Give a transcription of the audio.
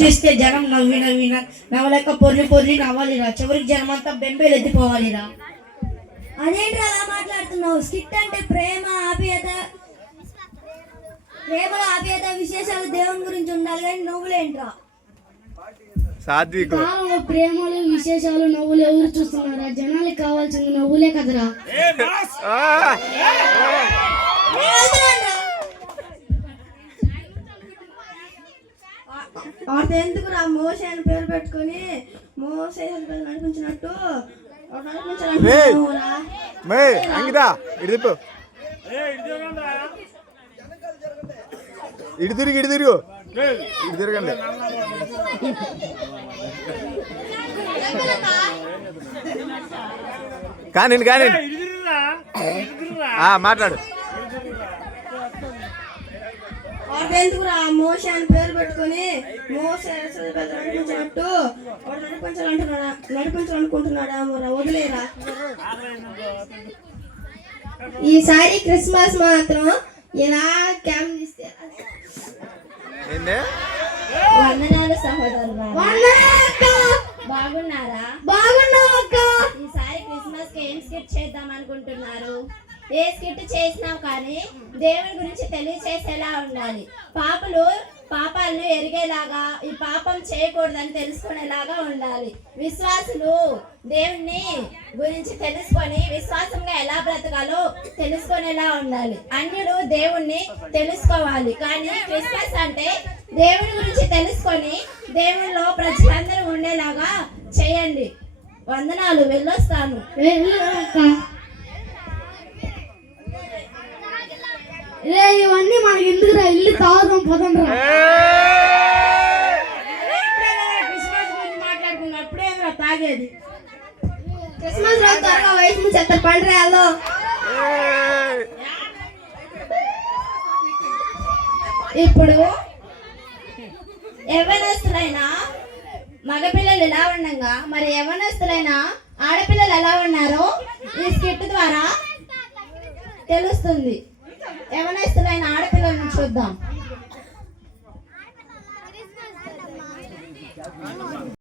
చేస్తే జనం నవ్వలేక పొర్లి నవ్వాలిరా. చివరికి జనం అంతా బెంబేలు ఎత్తిపోవాలిరా. అదేంట్రా అలా మాట్లాడుతున్నావు? స్కిట్ అంటే ప్రేమలో ఆప్యాయత విశేషాలు దేవుని గురించి ఉండాలి, కానీ నువ్వులేంట్రా? ప్రేమలు విశేషాలు నవ్వులు ఎవరు చూస్తున్నారా? జనానికి కావాల్సింది నవ్వులే కదరా. ఎందుకురా మోసే అని పేరు పెట్టుకుని మోసే నడిపించినట్టు ఇటు తిరుగు తిరగండి. కానీ మాట్లాడు. ఎందుకురా మోసే అని పేరు పెట్టుకుని మోసే నడిపించినట్టు నడిపించాలనుకుంటున్నాడా? వదిలేరా. ఈసారి క్రిస్మస్ మాత్రం ఇలా క్యాంప్ తీస్తే వందనాలు సహోదరులు. బాగున్నారా? బాగున్నామక్క. ఈసారి క్రిస్మస్ కి ఏం స్కిట్ చేద్దాం అనుకుంటున్నారు? ఏ స్కిట్ చేసినాం కానీ దేవుని గురించి తెలియచేసేలా ఉండాలి. పాపాలను ఎరిగేలాగా, ఈ పాపం చేయకూడదని తెలుసుకునేలాగా ఉండాలి. విశ్వాసులు దేవుని గురించి తెలుసుకొని విశ్వాసంగా ఎలా బ్రతకాలో తెలుసుకునేలా ఉండాలి. అన్యులు దేవుణ్ణి తెలుసుకోవాలి. కానీ క్రిస్మస్ అంటే దేవుని గురించి తెలుసుకొని దేవునిలో ప్రజలందరూ ఉండేలాగా చేయండి. వందనాలు. వెళ్ళొస్తాను. ఇవన్నీ మనకి ఎందుకురా? ఇల్లు తాగుదాం పదండ్రా. క్రిస్మస్ గురించి మాట్లాడుకున్నప్పుడే తాగేది. క్రిస్మస్ రోజు త్వరగా వయసు చెత్త పండ్రాలో. ఇప్పుడు యవ్వనస్తులైన మగపిల్లలు ఎలా ఉండగా మరి యవ్వనస్తులైన ఆడపిల్లలు ఎలా ఉన్నారో ఈ స్కిట్ ద్వారా తెలుస్తుంది. యవ్వనస్తులైన ఆడపిల్లలను చూద్దాం.